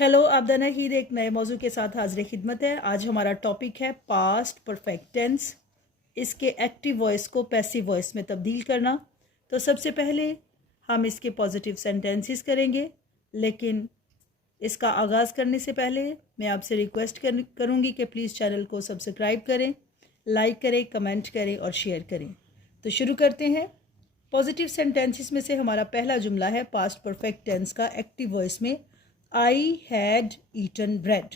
Hello, Abida नहीद एक नए मौजू के साथ हाजिर खिदमत है। आज हमारा टॉपिक है पास्ट परफेक्ट टेंस, इसके एक्टिव वॉइस को पैसिव वॉइस में तब्दील करना। तो सबसे पहले हम इसके पॉजिटिव सेंटेंसेस करेंगे, लेकिन इसका आगाज़ करने से पहले मैं आपसे रिक्वेस्ट करूँगी कि प्लीज़ चैनल को सब्सक्राइब करें, लाइक करें, कमेंट करें और शेयर करें। तो शुरू करते हैं। पॉजिटिव सेंटेंसेस में से हमारा पहला जुमला है पास्ट परफेक्ट टेंस का एक्टिव वॉइस में, आई हैड ईटन ब्रेड।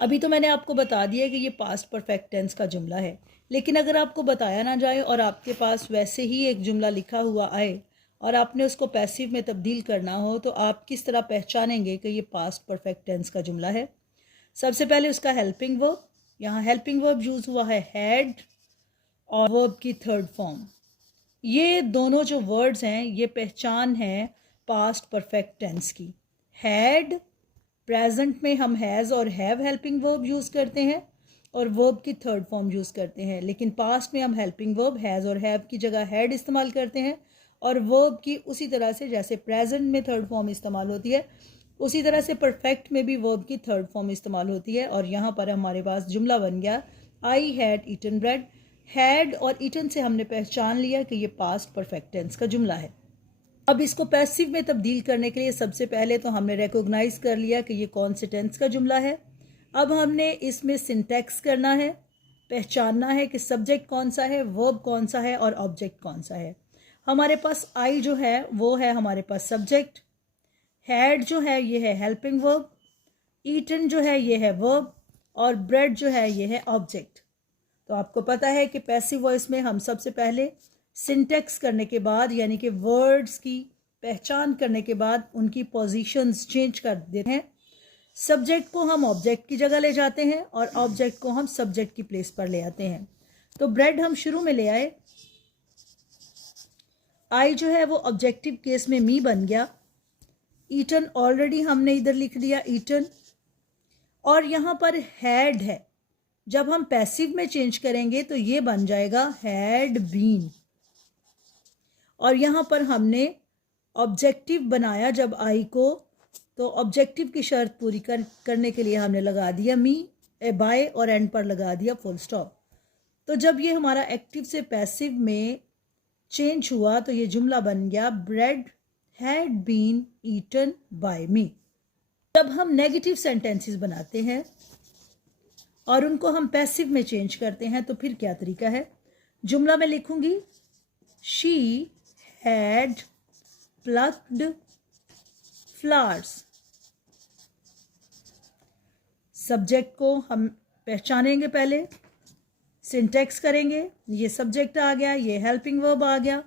अभी तो मैंने आपको बता दिया कि ये पास्ट परफेक्ट टेंस का जुमला है, लेकिन अगर आपको बताया ना जाए और आपके पास वैसे ही एक जुमला लिखा हुआ आए और आपने उसको पैसिव में तब्दील करना हो, तो आप किस तरह पहचानेंगे कि ये पास्ट परफेक्ट टेंस का जुमला है। सबसे पहले उसका हेल्पिंग वर्ब, यहाँ हेल्पिंग वर्ब यूज़ हुआ है हैड और वर्ब की थर्ड फॉर्म। ये दोनों जो वर्ड्स हैं ये पहचान है पास्ट परफेक्ट टेंस की। हैड, प्रेजेंट में हम हैज़ और हैव हेल्पिंग वर्ब यूज़ करते हैं और वर्ब की थर्ड फॉर्म यूज़ करते हैं, लेकिन पास्ट में हम हेल्पिंग वर्ब हैज़ और हैव की जगह हैड इस्तेमाल करते हैं और वर्ब की उसी तरह से जैसे प्रेजेंट में थर्ड फॉर्म इस्तेमाल होती है, उसी तरह से परफेक्ट में भी वर्ब की थर्ड फॉर्म इस्तेमाल होती है। और यहाँ पर हमारे पास जुमला बन गया I had eaten bread. Had और ईटन से हमने पहचान लिया कि ये पास्ट परफेक्ट टेंस का जुमला है। अब इसको पैसिव में तब्दील करने के लिए सबसे पहले तो हमने रिकॉग्नाइज कर लिया कि ये कौन से टेंस का जुमला है। अब हमने इसमें सिंटैक्स करना है, पहचानना है कि सब्जेक्ट कौन सा है, वर्ब कौन सा है और ऑब्जेक्ट कौन सा है। हमारे पास आई जो है वो है हमारे पास सब्जेक्ट, हैड जो है ये है हेल्पिंग वर्ब, ईटन जो है ये है वर्ब और ब्रेड जो है ये है ऑब्जेक्ट। तो आपको पता है कि पैसिव वॉइस में हम सबसे पहले सिंटैक्स करने के बाद, यानी कि वर्ड्स की पहचान करने के बाद उनकी पोजीशंस चेंज कर देते हैं। सब्जेक्ट को हम ऑब्जेक्ट की जगह ले जाते हैं और ऑब्जेक्ट को हम सब्जेक्ट की प्लेस पर ले आते हैं। तो ब्रेड हम शुरू में ले आए, आई जो है वो ऑब्जेक्टिव केस में मी बन गया, ईटन ऑलरेडी हमने इधर लिख दिया ईटन, और यहाँ पर हैड है, जब हम पैसिव में चेंज करेंगे तो ये बन जाएगा हैड बीन। और यहाँ पर हमने ऑब्जेक्टिव बनाया जब आई को, तो ऑब्जेक्टिव की शर्त पूरी करने के लिए हमने लगा दिया मी, ए बाय और एंड पर लगा दिया फुल स्टॉप। तो जब ये हमारा एक्टिव से पैसिव में चेंज हुआ तो ये जुमला बन गया bread had been eaten by me. जब हम नेगेटिव सेंटेंसेस बनाते हैं और उनको हम पैसिव में चेंज करते हैं तो फिर क्या तरीका है। जुमला में लिखूंगी she had plucked flowers. Subject को हम पहचानेंगे, पहले सिंटैक्स करेंगे, ये सब्जेक्ट आ गया, ये हेल्पिंग वर्ब आ गया,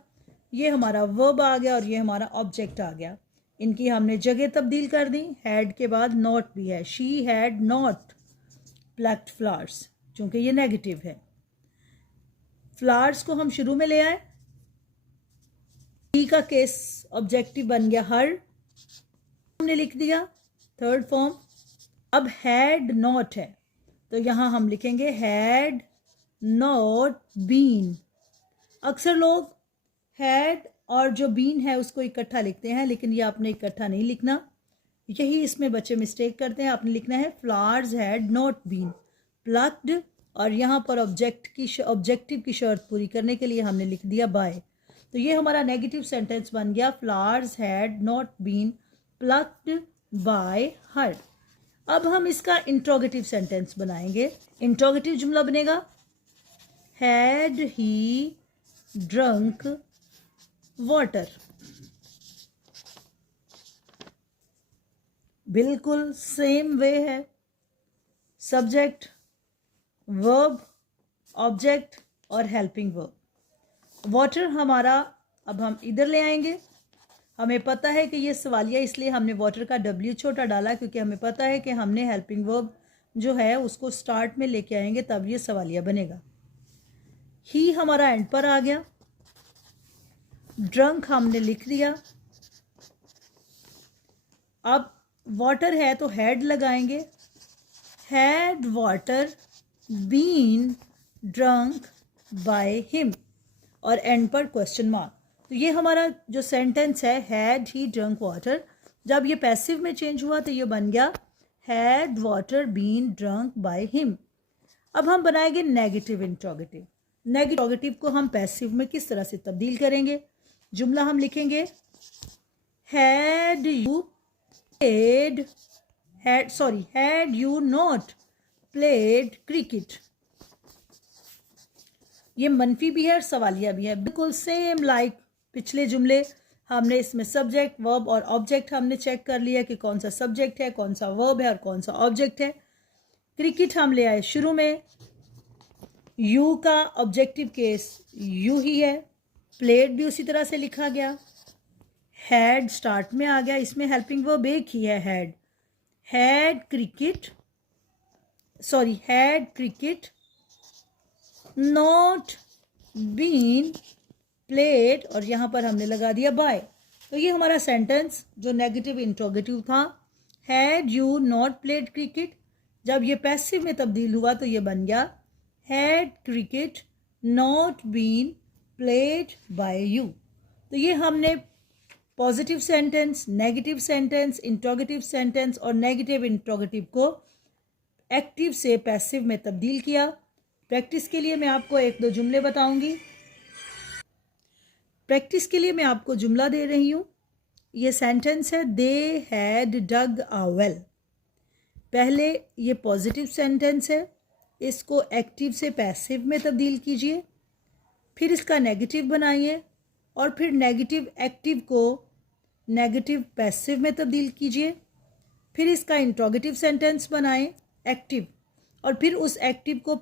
ये हमारा वर्ब आ गया और ये हमारा ऑब्जेक्ट आ गया। इनकी हमने जगह तब्दील कर दी, हैड के बाद नॉट भी है, she had not plucked flowers, चूंकि ये नेगेटिव है। फ्लावर्स को हम शुरू में ले आए, डी का केस ऑब्जेक्टिव बन गया हर, हमने लिख दिया थर्ड फॉर्म। अब हैड नॉट है तो यहां हम लिखेंगे हैड नॉट बीन। अक्सर लोग हैड और जो बीन है उसको इकट्ठा लिखते हैं, लेकिन ये आपने इकट्ठा नहीं लिखना, यही इसमें बच्चे मिस्टेक करते हैं। आपने लिखना है flowers had not been plucked, और यहाँ पर ऑब्जेक्टिव की शर्त पूरी करने के लिए हमने लिख दिया बाय। तो ये हमारा नेगेटिव सेंटेंस बन गया flowers had not been plucked by her. अब हम इसका इंट्रोगेटिव सेंटेंस बनाएंगे। इंट्रोगेटिव जुमला बनेगा हैड ही ड्रंक वाटर। बिल्कुल सेम वे है, सब्जेक्ट, वर्ब, ऑब्जेक्ट और हेल्पिंग वर्ब। वाटर हमारा अब हम इधर ले आएंगे। हमें पता है कि ये सवालिया, इसलिए हमने वाटर का डब्ल्यू छोटा डाला, क्योंकि हमें पता है कि हमने हेल्पिंग वर्ब जो है उसको स्टार्ट में लेके आएंगे तब ये सवालिया बनेगा। ही हमारा एंड पर आ गया, ड्रंक हमने लिख दिया। अब वाटर है तो हैड लगाएंगे, had water been drunk by him, और एंड पर क्वेश्चन मार्क। तो ये हमारा जो सेंटेंस है हैड ही ड्रंक वाटर, जब ये पैसिव में चेंज हुआ तो ये बन गया had water been drunk by him. अब हम बनाएंगे नेगेटिव इंट्रोगेटिव। नेगेटिव को हम पैसिव में किस तरह से तब्दील करेंगे? जुमला हम लिखेंगे had you played had you not played cricket. ये मनफी भी है और सवालिया भी है, बिल्कुल सेम लाइक पिछले जुमले। हमने इसमें सब्जेक्ट वर्ब और ऑब्जेक्ट हमने चेक कर लिया कि कौन सा सब्जेक्ट है, कौन सा वर्ब है और कौन सा ऑब्जेक्ट है। क्रिकेट हम ले आए शुरू में, यू का ऑब्जेक्टिव केस यू ही है, प्लेड भी उसी तरह से लिखा गया, हैड स्टार्ट में आ गया, इसमें हेल्पिंग वर्ब एक ही है had cricket not been played और यहाँ पर हमने लगा दिया बाय। तो ये हमारा सेंटेंस जो नेगेटिव इंट्रोगेटिव था, had you not played cricket, जब ये पैसिव में तब्दील हुआ तो ये बन गया had cricket not been played by you. तो ये हमने positive sentence, negative sentence, interrogative sentence और नेगेटिव इंट्रोगेटिव को एक्टिव से पैसिव में तब्दील किया। प्रैक्टिस के लिए मैं आपको एक दो जुमले बताऊंगी। प्रैक्टिस के लिए मैं आपको जुमला दे रही हूँ। ये सेंटेंस है they had dug a well. पहले ये पॉजिटिव सेंटेंस है, इसको एक्टिव से पैसिव में तब्दील कीजिए, फिर इसका नेगेटिव बनाइए और फिर नेगेटिव एक्टिव को नेगेटिव पैसिव में तब्दील कीजिए, फिर इसका इंट्रोगेटिव सेंटेंस बनाएं एक्टिव और फिर उस एक्टिव को